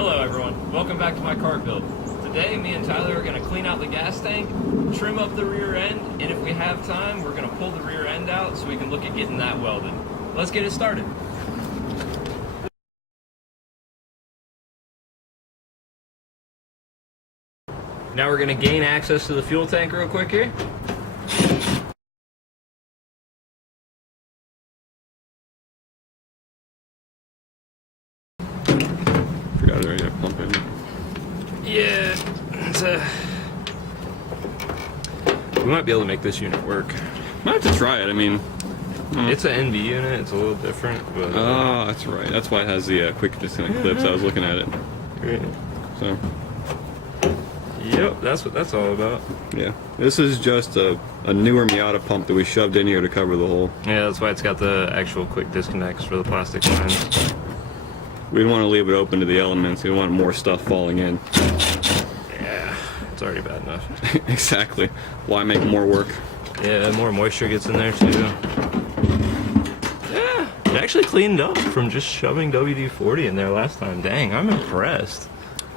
Hello everyone, welcome back to my kart build. Today me and Tyler are going to clean out the gas tank, trim up the rear end, and if we have time we're going to pull the rear end out so we can look at getting that welded. Let's get it started. Now we're going to gain access to the fuel tank real quick here. Forgot already to pump in. Yeah, we might be able to make this unit work. Might have to try it. I mean, it's an NB unit. It's a little different, but oh, that's right. That's why it has the quick disconnect clips. I was looking at it. great. So, Yep, that's what that's all about. yeah, this is just a newer Miata pump that we shoved in here to cover the hole. Yeah, that's why it's got the actual quick disconnects for the plastic lines. We didn't want to leave it open to the elements. We want more stuff falling in. Yeah, it's already bad enough. Exactly. Why make more work? Yeah, more moisture gets in there too. Yeah, it actually cleaned up from just shoving WD-40 in there last time. Dang, I'm impressed.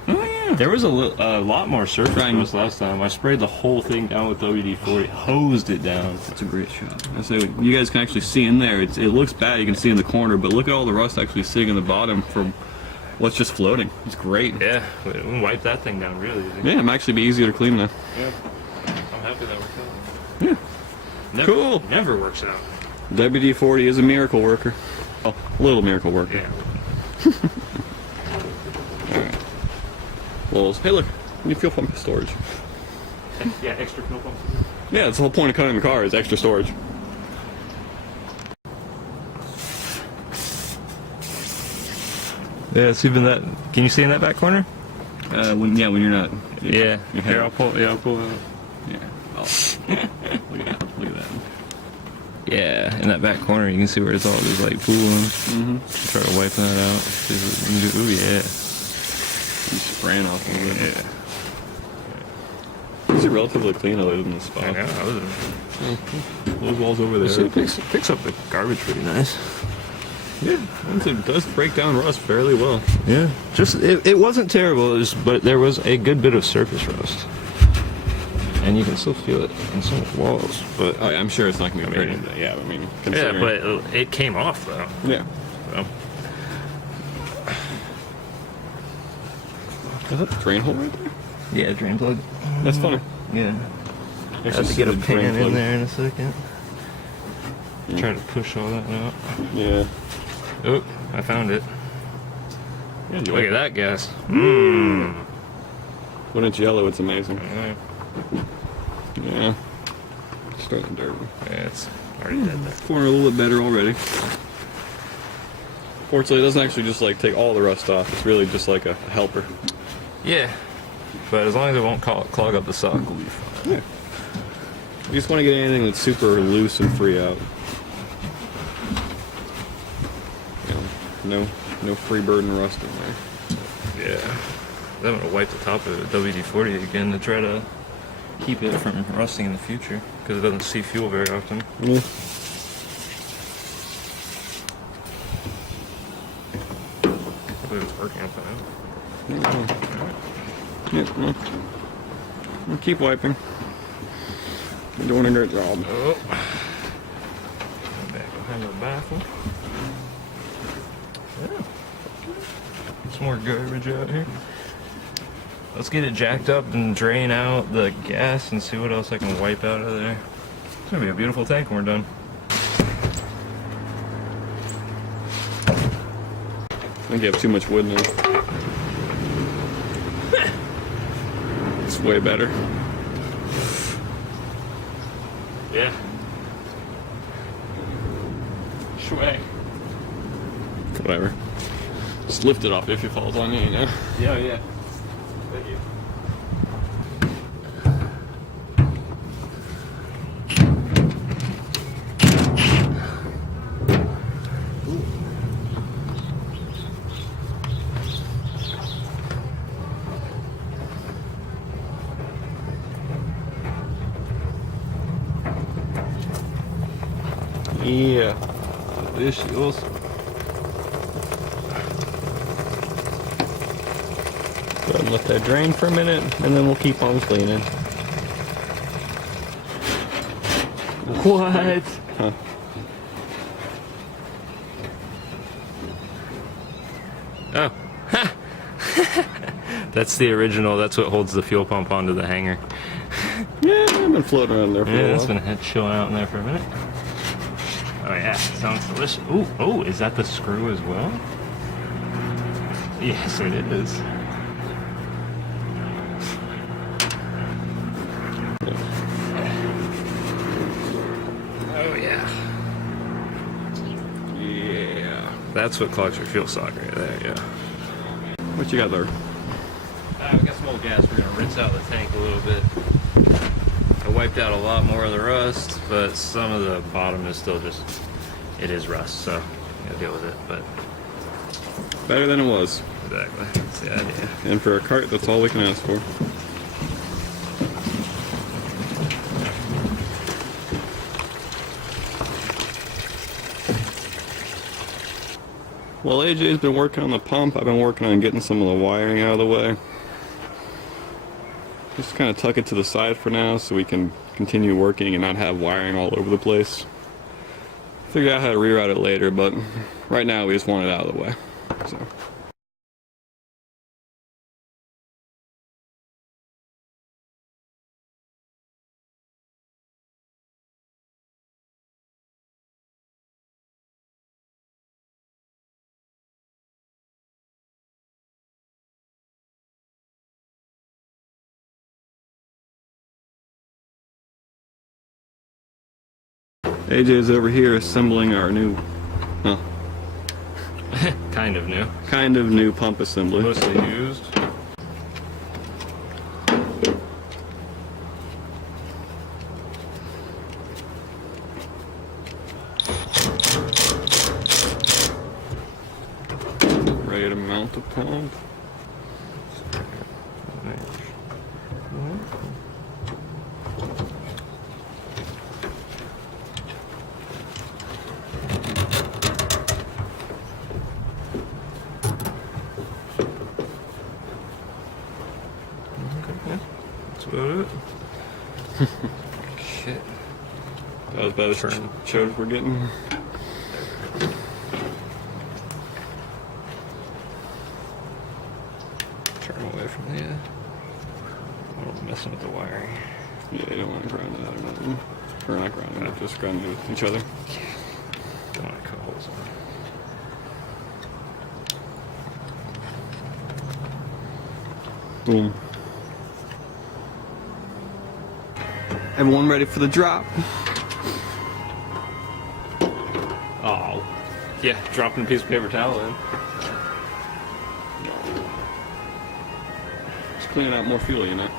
Oh yeah. There was a lot more surface rust last time. I sprayed the whole thing down with WD-40, hosed it down. That's a great shot. I say you guys can actually see in there. It looks bad. You can see in the corner, but look at all the rust actually sitting in the bottom from what's just floating. It's great. Yeah, we can wipe that thing down really easy. Yeah, it might actually be easier to clean now. Yeah, I'm happy that worked out. Yeah. Cool. Never works out. WD-40 is a miracle worker. Oh, a little miracle worker. Yeah. Alright. Well, hey look, new fuel pump storage. Yeah, extra fuel pump. Yeah, that's the whole point of cutting the car is extra storage. Yeah, it's even that. Can you see in that back corner? When you're not. Yeah. Here, I'll pull. Yeah, I'll pull it out. Yeah. Oh. Look at that. Look at that. Yeah, in that back corner, you can see where it's all just like pooling. Try to wipe that out. Ooh, yeah. He's spraying off a little bit. Yeah. These are relatively clean other than the spot. I know. Those walls over there. It picks up the garbage pretty nice. Yeah, it does break down rust fairly well. Yeah. Just it wasn't terrible, but there was a good bit of surface rust. And you can still feel it in some of the walls. But Oh, yeah, I'm sure it's not going to be very into that. Yeah, I mean, yeah, considering. but it came off though. Yeah. So. Is that the drain hole right there? Yeah, drain plug. That's funny. Yeah. I Actually, have to get a the drain pan plug. in there in a second. Trying to push all that out. Yeah. Oh, I found it. Yeah, you Look at that gas. Mmm. When it's yellow, it's amazing. Yeah, Yeah. Starting dirty. it's already dead there. Pouring a little bit better already. Fortunately, it doesn't actually just like take all the rust off. It's really just like a helper. Yeah, but as long as it won't clog up the sock, we'll be fine. Yeah. You just want to get anything that's super loose and free out. You know, no free bird and rust in there. Yeah. I'm gonna wipe the top of the WD-40 again to try to keep it from rusting in the future because it doesn't see fuel very often. Yeah. I believe it's working fine. Yeah, well, we'll keep wiping. You're doing a great job. Oh. Back behind the baffle. Yeah. Some more garbage out here. Let's get it jacked up and drain out the gas and see what else I can wipe out of there. It's gonna be a beautiful tank when we're done. I think you have too much wood now. It's way better. Yeah. Swag. Whatever. Just lift it up if it falls on you, you know? Yeah, yeah. Thank you. Yeah. Delicious. Go ahead and let that drain for a minute, and then we'll keep on cleaning. What? Huh. Oh. That's the original. That's what holds the fuel pump onto the hanger. Yeah, I've been floating around there for Yeah, a that's while. been chilling out in there for a minute. Oh yeah, sounds delicious. Ooh, oh, is that the screw as well? Yes, it is. Oh yeah. Yeah. That's what clogs your fuel sock right there, yeah. What you got there? We got some old gas. We're gonna rinse out the tank a little bit. I wiped out a lot more of the rust, but some of the bottom is still just, it is rust, so you gotta deal with it, but Better than it was. exactly, that's the idea. And for a cart, that's all we can ask for. Well, AJ's been working on the pump. I've been working on getting some of the wiring out of the way. Just kind of tuck it to the side for now so we can continue working and not have wiring all over the place. Figure out how to reroute it later, but right now we just want it out of the way. So. AJ's over here assembling our new, well, Kind of new. kind of new pump assembly. Mostly used. Ready to mount the pump. That's about it. Shit. That was about as chode as we're getting. Turn away from the I'm messing with the wiring. Yeah, you don't want to ground it out or nothing. Or not grounding it, just grounding it with each other. Don't want to cut holes in. Boom. Everyone ready for the drop? Oh. Yeah, dropping a piece of paper towel in. Just cleaning out more fuel, you know.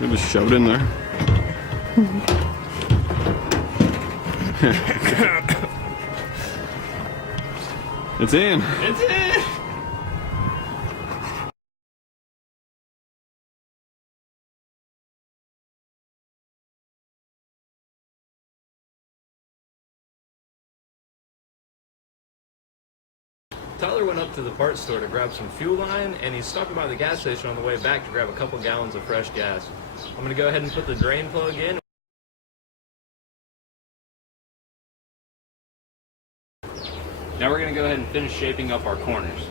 We just shove it in there. It's in. It's in! Tyler went up to the parts store to grab some fuel line, and he's stopping by the gas station on the way back to grab a couple gallons of fresh gas. I'm going to go ahead and put the drain plug in. Now we're going to go ahead and finish shaping up our corners.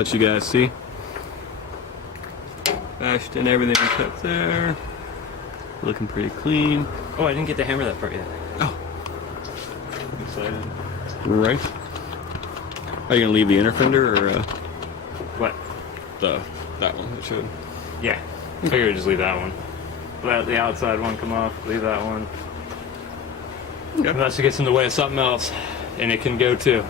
let you guys see. Bashed in everything except there. Looking pretty clean. Oh, I didn't get to hammer that part yet. Oh. Excited. Right. Are you gonna leave the inner fender or What? that one that showed? Yeah. I figured just leave that one. Let the outside one come off, leave that one. Okay. Unless it gets in the way of something else, and it can go too.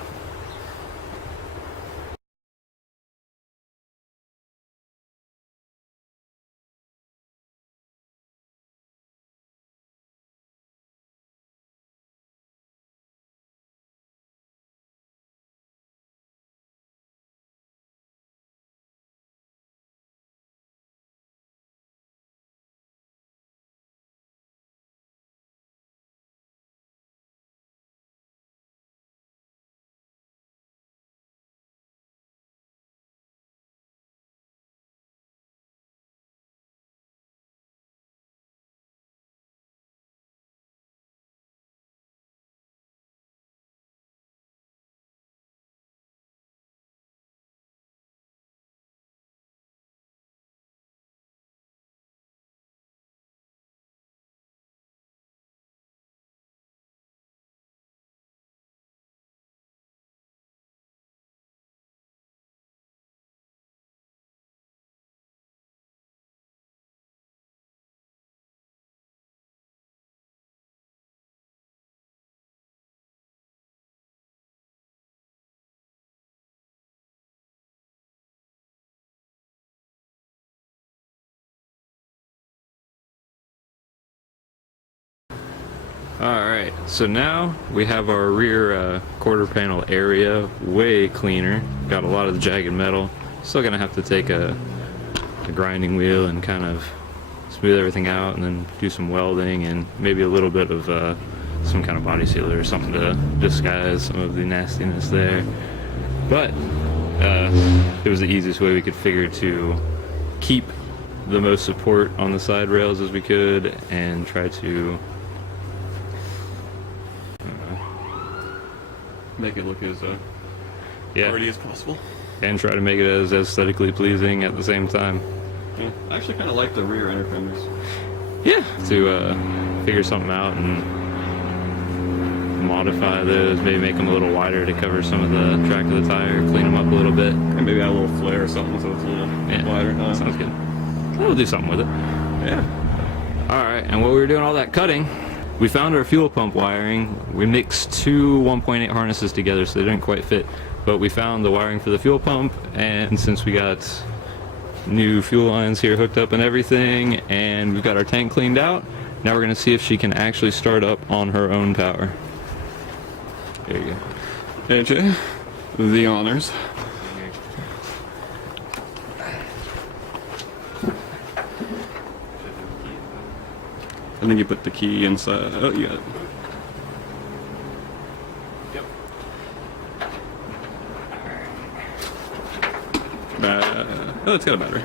Alright, so now we have our rear quarter panel area way cleaner. Got a lot of the jagged metal. Still gonna have to take a grinding wheel and kind of smooth everything out and then do some welding and maybe a little bit of some kind of body sealer or something to disguise some of the nastiness there. But it was the easiest way we could figure to keep the most support on the side rails as we could and try to Make it look as pretty as possible. and try to make it as aesthetically pleasing at the same time. Yeah. I actually kind of like the rear inner fenders. Yeah, to figure something out and modify those, maybe make them a little wider to cover some of the track of the tire, clean them up a little bit. And maybe add a little flare or something so it's a little wider. Sounds good. We'll do something with it. Yeah. Alright, and while we were doing all that cutting, we found our fuel pump wiring. We mixed two 1.8 harnesses together so they didn't quite fit, but we found the wiring for the fuel pump, and since we got new fuel lines here hooked up and everything, and we've got our tank cleaned out, now we're going to see if she can actually start up on her own power. There you go. AJ, the honors. I think you put the key inside. Oh, you got it. Yep. Oh, it's got a battery.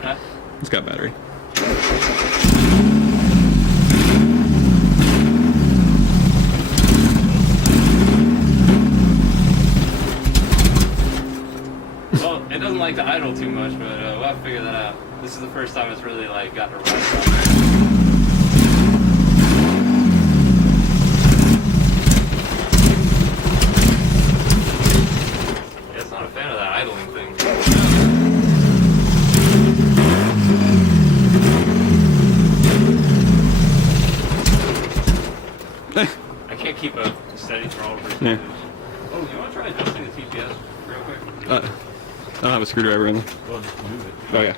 Huh? It's got battery. Well, it doesn't like to idle too much, but we'll have to figure that out. This is the first time it's really like got to run. I can't keep a steady throttle for Yeah. Oh, you want to try adjusting the TPS real quick? I don't have a screwdriver in there. Well, just move it. Oh, yeah.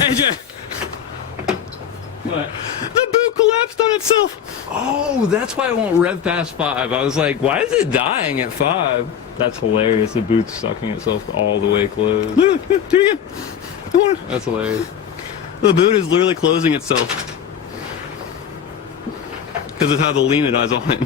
AJ! What? The boot collapsed on itself! Oh, that's why I won't rev past 5. I was like, why is it dying at 5? That's hilarious. The boot's sucking itself all the way closed. Look, do it again. Come on. That's hilarious. The boot is literally closing itself. Because of how the lean it is on it.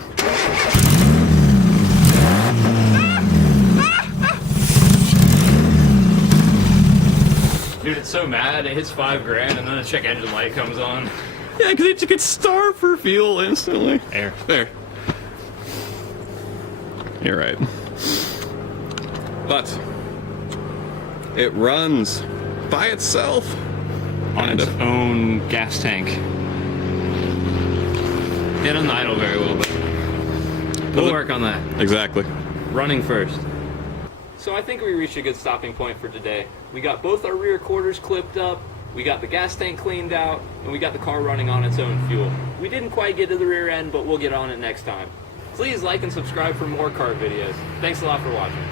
Dude, it's so mad. It hits $5,000 and then the check engine light comes on. Yeah, because it could starve for fuel instantly. There. You're right. But it runs by itself On its own gas tank. It doesn't idle very well, but we'll work on that. Exactly. Running first. So I think we reached a good stopping point for today. We got both our rear quarters clipped up, we got the gas tank cleaned out, and we got the car running on its own fuel. We didn't quite get to the rear end, but we'll get on it next time. Please like and subscribe for more kart videos. Thanks a lot for watching.